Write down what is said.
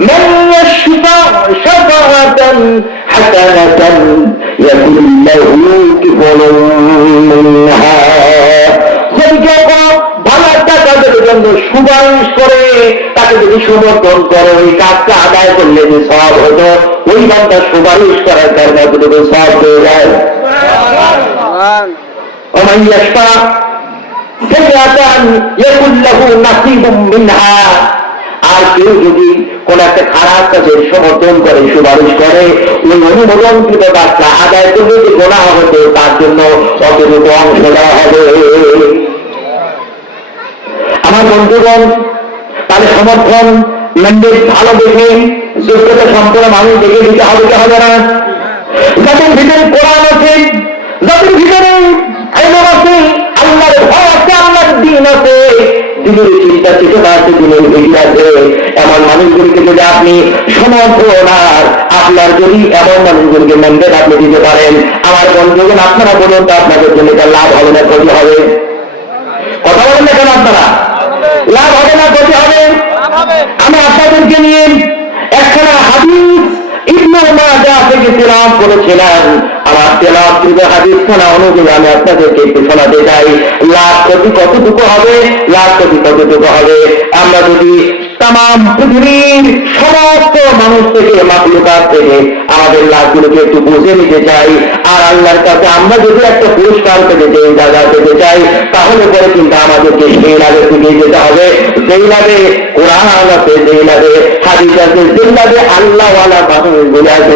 من يشفع شفاعة حسنة يكن له كفل منها ভালো একটা কাজের জন্য সুপারিশ করে তাকে যদি সমর্থন করো ওই কাজটা আদায় করলে যে সব হতো ওই বান্দা সুপারিশ করার কারণে এতটুকু সব হয়ে যায়। আর কেউ যদি কোন একটা খারাপ কাজের সমর্থন করে সুপারিশ করে ওই অনুমোদনকৃত কাজটা আদায় করলে যে গোনাহ হতো তার জন্য অতটুকু অংশ দেওয়া হবে। আমার বন্ধুগণ, তাহলে সমর্থন ম্যান্ডেট ভালো দেখে যোগ্যতা সম্পন্ন মানুষ দেখে দিতে হবে কি হবে না? যাদের ভিতরে কোরআন আছে, যাদের ভিতরে আইন আছে, আল্লাহর ভয় আছে, আল্লাহর দিন আছে, দিনের চিন্তা চেতনা আছে, দিনের ভীতি আছে, এমন মানুষগুলিকে যদি আপনি সমর্থন আর আপনার যদি এমন মানুষগুলিকে ম্যান্ডেট আপনি দিতে পারেন, আমার বন্ধুগণ আপনারা বলুন তো আপনাদের জন্য এটা লাভ হবে না ক্ষতি হবে? কথা বলেন না কেন আপনারা? লাভ হবে না ক্ষতি হবে? আমি আপনাদেরকে নিয়ে একখানা হাদিস ইবনে মাজাহ থেকে তেলাওয়াত করেছিলাম। আমার তেলাওয়াতকৃত হাদিস শোনা অনুযায়ী আমি আপনাদেরকে একটু শোনাতে চাই। লাভ ক্ষতি কতটুকু হবে, লাভ ক্ষতি কতটুকু হবে আমরা যদি তাম পৃথিবীর সমস্ত মানুষ থেকে মাখলুকাত থেকে আমাদের লাভগুলোকে একটু বুঝে নিতে চাই, আর আল্লাহর কাছে আমরা যদি একটা পুরস্কার পেতে চাই, জায়গা পেতে চাই, তাহলে পরে কিন্তু আমাদেরকে সেই লাভে থেকে যেতে হবে যেই লাভে কোরআন আছে, যেই লাভে হাদিস আছে, যেই লাভে আল্লাহওয়ালা মানুষগুলো আছে।